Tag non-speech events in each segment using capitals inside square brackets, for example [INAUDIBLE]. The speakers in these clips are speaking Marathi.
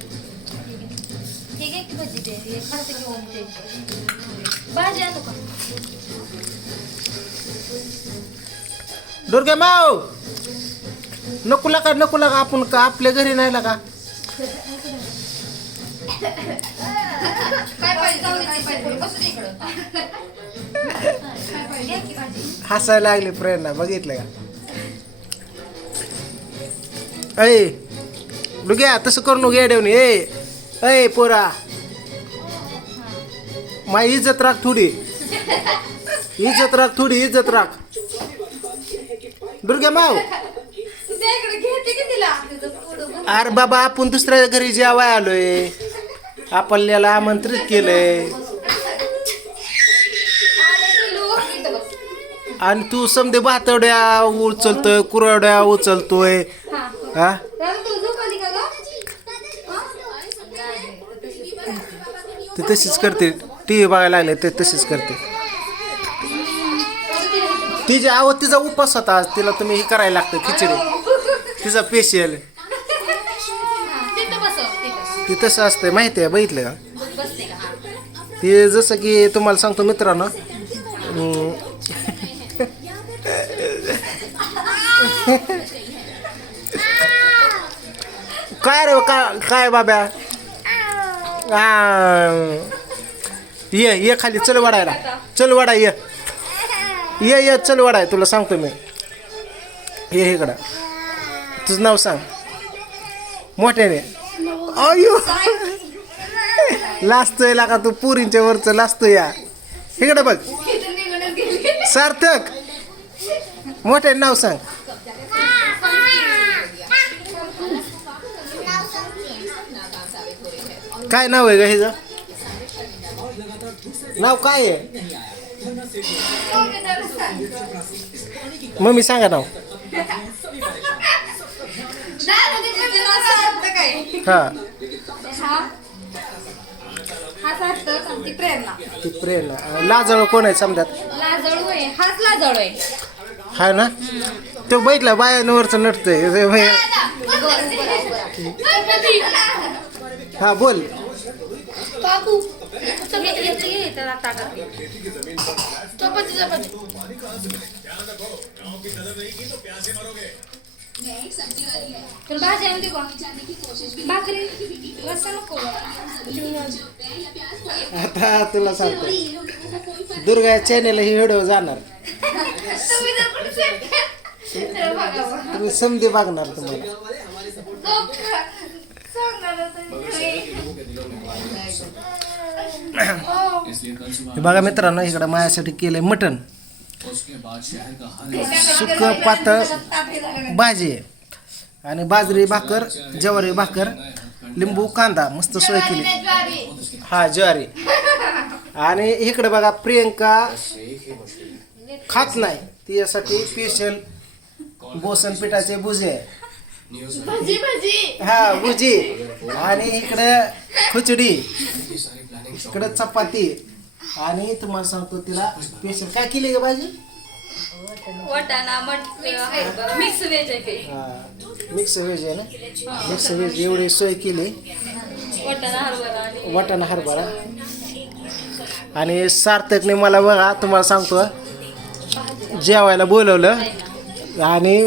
ठीक आहे की भजी ते हे खाते घेऊन ते भाजी आणू का दुर्गे माव नको लागा नको लागा आपण का आपल्या घरी नाही लागा? काय पाहिजे? जाऊ दे काय पाहिजे बसू दे इकडं. घे की भाजी हसायला लागली प्रेरणा बघितलं का? डुग्या तसं करू येड्यावून ए अय पोरा. माझी इज्जत राख थोडी. इज्जत राख थोडी इज्जत राख. दुर्गा माव. अरे बाबा आपण दुसऱ्या घरी जेवाय आलोय. आपल्याला आमंत्रित केलंय. आणि तू समजे भातवड्या उचलतोय कुरवड्या उचलतोय. हा. हा राम, तू झोप आली का गं? ते तशीच करते. टी व्ही बघायला लागले ते तशीच करते. तिची आवड तिचा उपास होता आज. तिला तुम्ही हे करायला लागतं खिचडी. तिचा पेशियल ती तसं असते माहिती आहे बघितलं का? ते जसं की तुम्हाला सांगतो मित्रांनो. [LAUGHS] काय रे काय काय बाब्या? आ, ये ये खाली चल वाडायला. चल वाडा ये. ये ये चल वडाय तुला सांगतो मी. ये इकडं. तुझं नाव सांग. मोठ्याने. अयो. लाजतोय लागा तू पुरींच्या वरचं लाजतोय या. इकडं बघ. सार्थक. मोठ्याने नाव सांग. काय नाव आहे ग नाव काय आहे? मम्मी सांगा नाव. हा. हा. हा ती प्रेरणा. लाजळ कोण आहे समजात? लाजळू आहे हाच लाजळू आहे हाय ना तो बैठला बायानवरचं नटतंय हा बोल. काकू येते चपाती चपाती. भाजी भाकरी. रस्सा नको. आता तुला सांगतो. दुर्गा चॅनेल ही व्हिडिओ जाणार. तुम्ही समधी बघणार तुम्हाला. हे बघा मित्रांनो इकडं माझ्यासाठी केलंय मटण. सुक पातळ भाजी आहे. आणि बाजरी भाकर ज्वारी भाकर लिंबू कांदा मस्त सोय केली. हा ज्वारी. आणि इकडे बघा प्रियंका खात नाही. तिच्यासाठी स्पेशल बोसन पिठाचे भुजे आहे. भाजी भाजी. हा भुजी. आणि इकडं खिचडी. इकडं चपाती. आणि तुम्हाला सांगतो तिला स्पेशल काय केली ग भाजी? वाटाणा मट मिक्स व्हेज आहे ते मिक्स व्हेज आहे ना? मिक्स व्हेज एवढी सोय केली. वाटाणा हरभरा. आणि वाटाणा हरभरा. आणि सार्थकने मला बघा तुम्हाला सांगतो. जेवायला बोलवलं. आणि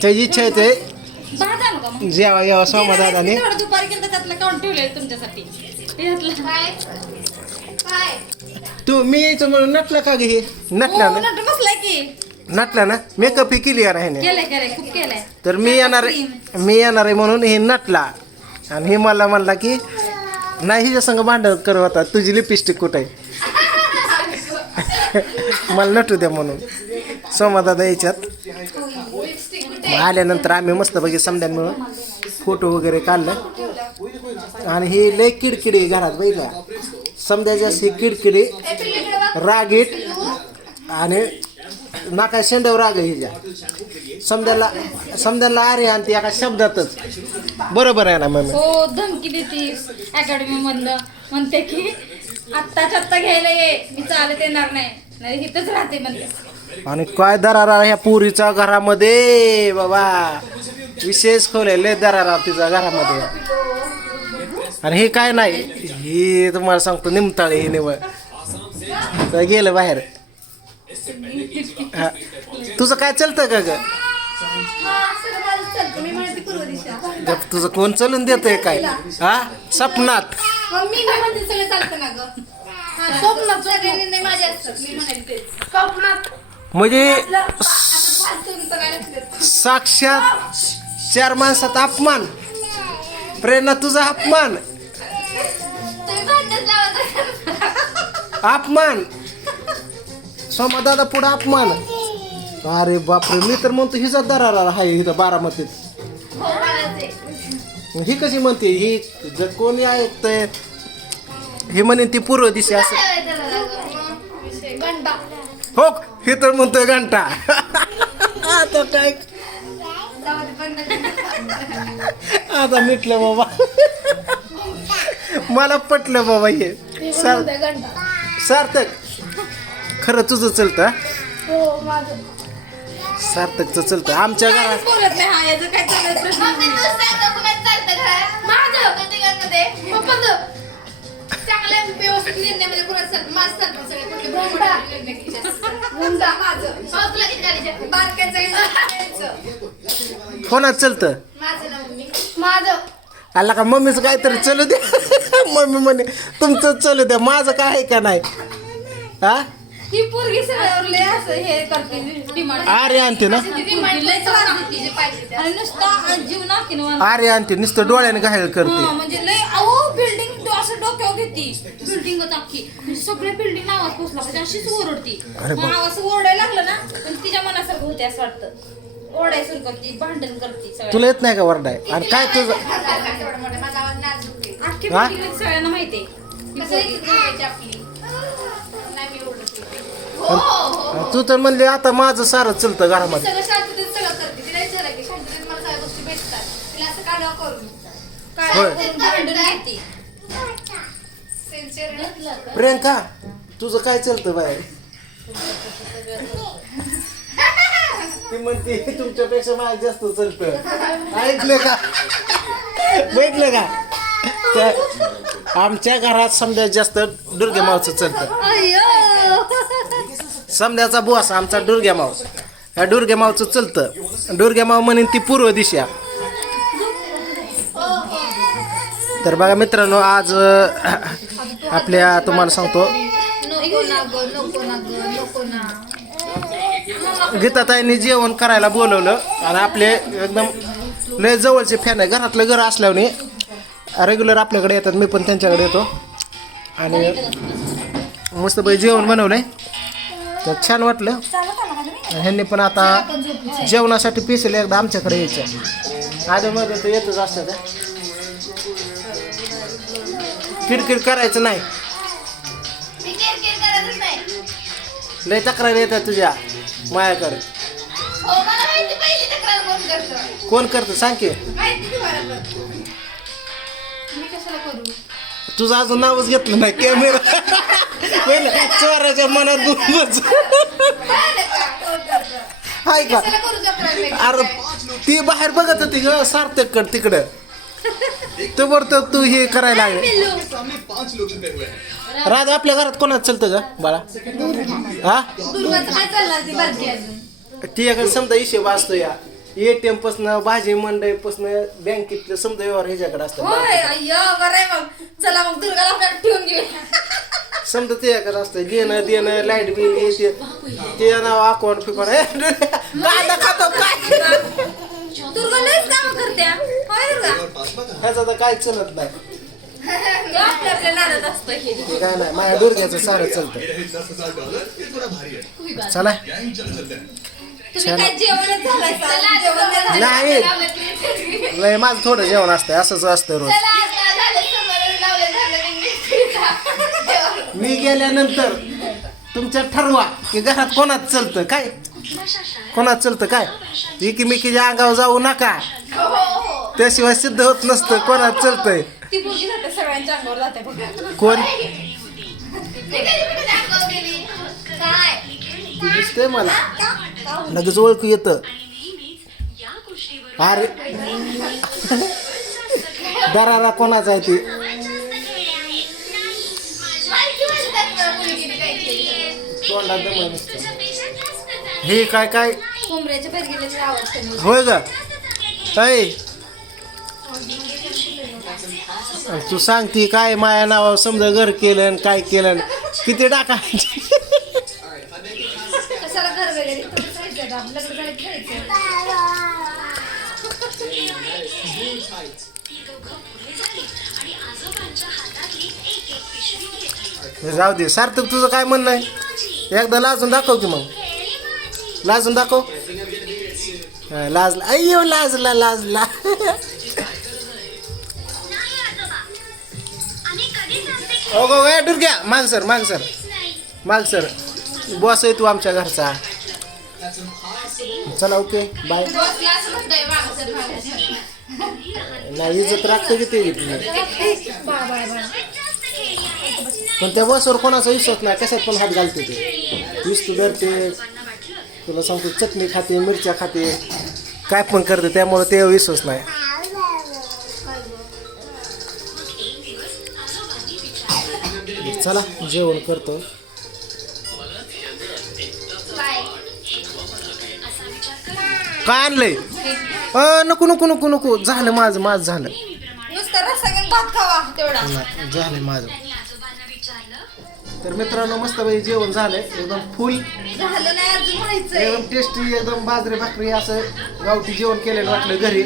त्याची इच्छा आहे ते भात आणू का मग? जेवा यावा सोमादादाने थोडं दुपारी केलं त्यातलं काढून ठेवलंय तुमच्यासाठी. त्यातलं. काय? काय? तू मी यायचं म्हणून नटलं का घे नटला ना? नट बसलाय की. नटला ना? मेकअप ही केली आहे ह्याने. केलंय केलंय खूप केलंय. तर मी येणार आहे मी येणार आहे म्हणून हे नटला. आणि हे मला म्हणला की नाही हिच्या संग भांडण कर होता तुझी लिपस्टिक कुठे आहे? [LAUGHS] [LAUGHS] मला नटू द्या म्हणून. सोमादादा याच्यात. मग आल्यानंतर आम्ही मस्तपैकी समड्यान फोटो वगैरे काढलं. आणि ही लय किडकिडी आहे घरात बघितला समद्याच्या ही किडकिडी रागीट आणि नाका शेंडव राग हिच्या. समद्याला समजायला अरे आणि ती एका शब्दातच. बरोबर आहे ना मम्मी? हो धमकी देते अकॅडमी मधलं. म्हणते की आत्ताच आत्ता घ्यायला ये मी चालत येणार नाही. नाही इथंच राहते म्हणते. आणि काय दरारा ह्या पुरीचा घरामध्ये? बाबा. विशेष खोले लय दरारा तिचा घरामध्ये. आणि हे काय नाही हे तुम्हाला सांगतो निमताळे हे निवळ तर गेलं बाहेर. हा. तुझं काय चालतं का ग? मी म्हणते पूर्व दिशा गप, तुझं कोण चलून देतंय काय? हा? सपनात मी मी म्हणते सगळं चालतं ना ग. स्वप्नात. म्हणजे. साक्षात चार माणसात अपमान. प्रेरणा तुझा अपमान. अपमान. सोमा दादा पुढे अपमान. अरे बापरे मी तर म्हणतो हिचा दरारा आहे इथं बारामतीत. हो. ही कशी म्हणते? ही जर कोणी ऐकतंय हे म्हणे ती पूर्व दिशा असं. हो हे तर म्हणतोय घंटा. आता काय. आता मिटलं बाबा. मला पटलं बाबा हे. सार सार्थक खरं तुझं चलतं हा? माझं. सार्थकचं चलतं. आमच्या घरात बोलत नाही हा याचं काय चाललंय प्रश्न? माझं. चांगल्या व्यवस्थित निर्णयमध्ये कुणाचं चालतं माझं चालतं सगळे कुठले निर्णय माझं. तुला किती? बारक्यांचं. कोणात चलतं माझं ना मम्मी माझं. आला का? मम्मीचं काहीतरी चलू द्या. मम्मी म्हणे तुमचं चलू द्या. माझं काय आहे का नाही? हा ही पोरगी सगळ्यावर लय असं हे करते डिमांड आरे आणते ना? लय त्रास देते. जे पाहिजे ते. आणि नुसता जीव नाकीन वाला. आरे आणते नुसतं डोळ्याने घायल करते. हा, म्हणजे लय अहो बिल्डिंग असं डोक्यावर घेते. बिल्डिंग अख्खी. म्हणजे सगळ्या बिल्डिंग आवाज पोचला म्हणजे अशीच ओरडती. अरे मग. आवाज ओरडायला लागलं ना पण तिच्या मनासारखं होते असं वाटतं. ओरडाय सुरू करते भांडण करते सगळ्या तुला येत नाही का वरडाय? आणि काय तुझं? अख्खी हा? बिल्डिंग सगळ्यांना माहिती आपली. नाही मी ओरडत आणि तू तर म्हणले आता माझं सारं चलतं घरामध्ये. सगळं शांततेत सगळं करते. तिला विचारा की शांततेत मला सगळ्या गोष्टी भेटतात. तिला असं काढावं करून. होय. करून भांडण घेते. प्रियंका तुझं काय चलतं बाहेर? ती म्हणते तुमच्यापेक्षा माझं जास्त चलतं. ऐकलं का? बैठलं का? आमच्या घरात समजा जास्त दुर्गे मावचं चलतं. समद्याचा बुवास आमचा दुर्ग्या माव. ह्या दुर्ग्या मावचं चलतं. दुर्ग्या माव म्हणेन ती पूर्व दिशा. तर बघा मित्रांनो आज आपल्या तुम्हाला सांगतो. गीताताईंनी जेवण करायला बोलवलं आणि आपले एकदम लय जवळचे फॅन आहे. घरातलं घर असल्याने रेग्युलर आपल्याकडे येतात. मी पण त्यांच्याकडे येतो. आणि मस्त पैकी जेवण बनवलंय. तर छान वाटलं. ह्यांनी पण आता जेवणासाठी पेशल एकदा आमच्याकडे यायचं. आधी मध्ये तर येतच असतात किरकिर करायचं नाही. लय तक्रार येतात तुझ्या मायाकडे. हो कोण करतं? सांग की. तुझं अजून नावच घेतलं नाही कॅमेरा चोराच्या मनात बुंबच हाय का? अरे ती बाहेर बघत होती ग सार्थक कड तिकडं. तो तर तू हे करायला लागले. हैं राज आपल्या घरात कोणाच चलतं का बाळा? हा? काय ती तिच्याकडे समजा हिशेब असतो या. एटीएम पासन भाजी मंडई पासन बँकेतलं समजा व्यवहार ह्याच्याकडे असतात. होय अय्यो बरं आहे मग. चला मग दुर्गाला आपल्याला ठेवून घेऊया. समजा असतं. देणं देणं लाइट बिल हे ते ते नाव अकाउंट फिकॉन कांदा खातो काय? [LAUGHS] [LAUGHS] दुर्गा लयच काम करत्या. होय दुर्गा? ह्याचं तर काय चलत नाही. आपल्या आपल्या नादात असतं हे. ते काय नाही माझ्या दुर्ग्याचं सारं चलतं है चला. चलो चलते तुम्ही काय जेवणच झालंय का? जेवण नाही झालं. नाही. लावलं लय माझं थोडं जेवण असतं असंच असतं रोज. चला आता झालं समोर लावलं झालं जेवण. मी गेल्यानंतर तुमच्या ठरवा की घरात कोणात चलतं काय? कोणात चलतं काय? एकीमेकीच्या अंगावर जाऊ नका. त्याशिवाय सिद्ध होत नसतं. कोणात चलतंय? ती मुलगी जाते सगळ्यांच्या अंगावर जाते बघा. कोण? दिसतंय मला. लगेच ओळखू येतं. अरे. दरारा कोणाचा आहे ती. तोंडात नुसतं. हे काय काय? कोंबड्याच्या पैर गेल्याचा आवाज कमी होय ग ऐ तू सांगती काय माया नावावर समजा घर केलं आणि काय केलं आणि किती कशाला घर वगैरे? इथं का? की खेळायचं. जाऊ दे सार्थक तुझं काय म्हणणं आहे? एकदा लाजून दाखव की मग. लाजून दाखव. लाजला अय्यो लाजला लाजला हो गो ए डुरग्या माग सर माग सर. माग सर. बॉस आहे तू आमच्या घरचा. चला ओके बाय. नाही इज्जत राखतो की ते? घेतली पण त्या बसवर कोणाचा विश्वास नाही. कशात पण हात घालते ते. विस्तू धरते. तुला सांगतो चटणी खाते मिरच्या खाते. काय पण करते त्यामुळे ते विश्वास नाही. चला जेवण करतो. काय? आणलंय? अ नको नको नको नको. झालं माझं माझं झालं. झालं माझं. तर मित्रांनो मस्त जेवण झालंय. एकदम फुल झालं नाही अजून व्हायचंय. एकदम टेस्टी एकदम बाजरी भाकरी असं गावठी जेवण केलेलं वाटलं घरी.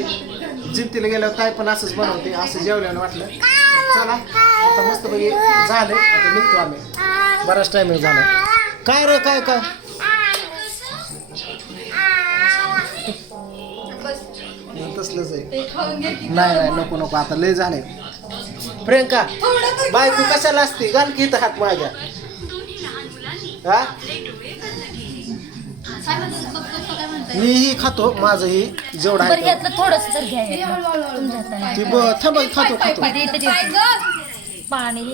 जिंतीला गेल्यावर काय पण असंच बनवते असं जेवल्यानं वाटलं. चला आता मस्त झालं आता निघतो आम्ही. बराच टायमिंग झाला. काय रे काय काय तसलंच आहे. नाही नाही नको नको. आता लय झालंय. प्रियंका बायको कशाला असते? घाल की इथं हात माझ्या हा? म्हणताय? मीही खातो जेवढं थोडस घ्या हे. ती ब- थांब खातो खातो? पाणी